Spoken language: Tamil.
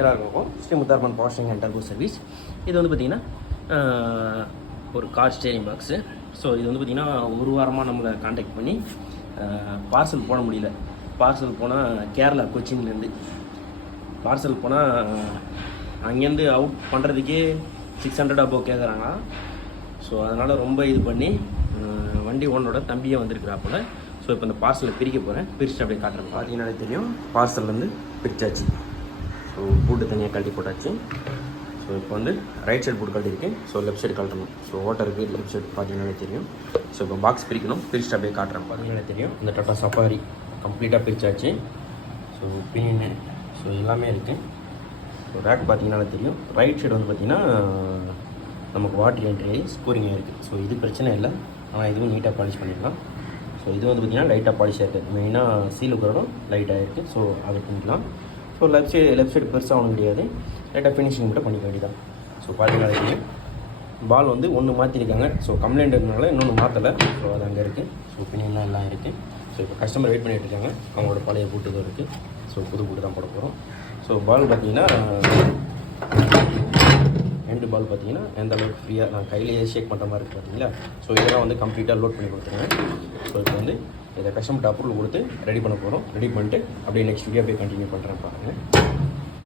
எல்லாருக்கும் Shri Mutharamman washing and turbo service. இது வந்து பார்த்திங்கன்னா ஒரு கார் ஸ்டேரிங் பாக்ஸு. ஸோ இது வந்து பார்த்திங்கன்னா ஒரு வாரமாக நம்மளை காண்டாக்ட் பண்ணி பார்சல் போட முடியல. பார்சல் போனால் கேரளா கொச்சின்லேருந்து பார்சல் போனால் அங்கேருந்து அவுட் பண்ணுறதுக்கே 600 அப்போ கேட்குறாங்க. ஸோ அதனால் ரொம்ப இது பண்ணி வண்டி ஓனரோட தம்பியை வந்திருக்கிறாப்புல. ஸோ இப்போ இந்த பார்சலை பிரிக்க போகிறேன். பிரிச்சுட்டு அப்படியே காட்டுறேன். பார்த்தீங்கன்னாலே தெரியும் பார்சல்லேருந்து பிரிச்சாச்சு. ஸோ பூட்டு தனியாக கழட்டி போட்டாச்சு. ஸோ இப்போ வந்து ரைட் சைடு பூட்டு கழட்டிருக்கு. ஸோ லெஃப்ட் சைடு கழட்டணும். ஸோ ஓட்டர் இருக்குது லெஃப்ட் சைடு பார்த்தீங்கன்னாலே தெரியும். ஸோ இப்போ பாக்ஸ் பிரிக்கணும். பிரிச்சுட்டு அப்படியே காட்டுறேன். பார்த்தீங்கன்னாலே தெரியும் இந்த டாட்டா சஃபாரி கம்ப்ளீட்டாக பிரிச்சாச்சு. ஸோ பின்னு ஸோ எல்லாமே இருக்குது. ஸோ ரேக் பார்த்தீங்கன்னாலே தெரியும். ரைட் சைடு வந்து பார்த்திங்கன்னா நமக்கு வாட்டர் என்ட்ரி ஸ்கோரிங் ஆகிருக்கு. ஸோ இது பிரச்சனை இல்லை, ஆனால் இதுவும் நீட்டாக பாலிஷ் பண்ணிடலாம். ஸோ இது வந்து பார்த்திங்கன்னா லைட்டாக பாலிஷாக இருக்குது. மெயினாக சீல் உக்கரம் லைட்டாக இருக்குது. ஸோ அதை பண்ணிக்கலாம். ஸோ லெஃப்ட் சைடு பெருசாக ஒன்றும் கிடையாது, லைட்டாக ஃபினிஷிங் மட்டும் பண்ணிக்க வேண்டியதான். ஸோ பார்த்தீங்கன்னா பால் வந்து ஒன்று மாற்றிருக்காங்க. ஸோ கம்ப்ளைண்ட் இருந்தனால இன்னொன்று மாற்றலை. ஸோ அது அங்கே இருக்குது. ஸோ பின்னிங்லாம் எல்லாம் இருக்குது. ஸோ இப்போ கஸ்டமர் வெயிட் பண்ணிகிட்டு இருக்காங்க. அவங்களோட பழைய பூட்டு தான் இருக்குது. ஸோ புது பூட்டு தான் போட போகிறோம். ஸோ பால் பார்த்தீங்கன்னா ரெண்டு பால் பார்த்தீங்கன்னா எந்த அளவுக்கு ஃப்ரீயாக நான் கையிலேயே ஷேக் பண்ணுற மாதிரி இருக்குது பார்த்தீங்களா. ஸோ இதெல்லாம் வந்து கம்ப்ளீட்டாக லோட் பண்ணி கொடுத்துருங்க. ஸோ இப்போ வந்து இதை கஸ்டமர்கிட்ட அப்ரூவல் கொடுத்து ரெடி பண்ண போகிறோம். ரெடி பண்ணிட்டு அப்படியே நெக்ஸ்ட் வீடியோ அப்படியே கண்டினியூ பண்ணுறேன் பாருங்கள்.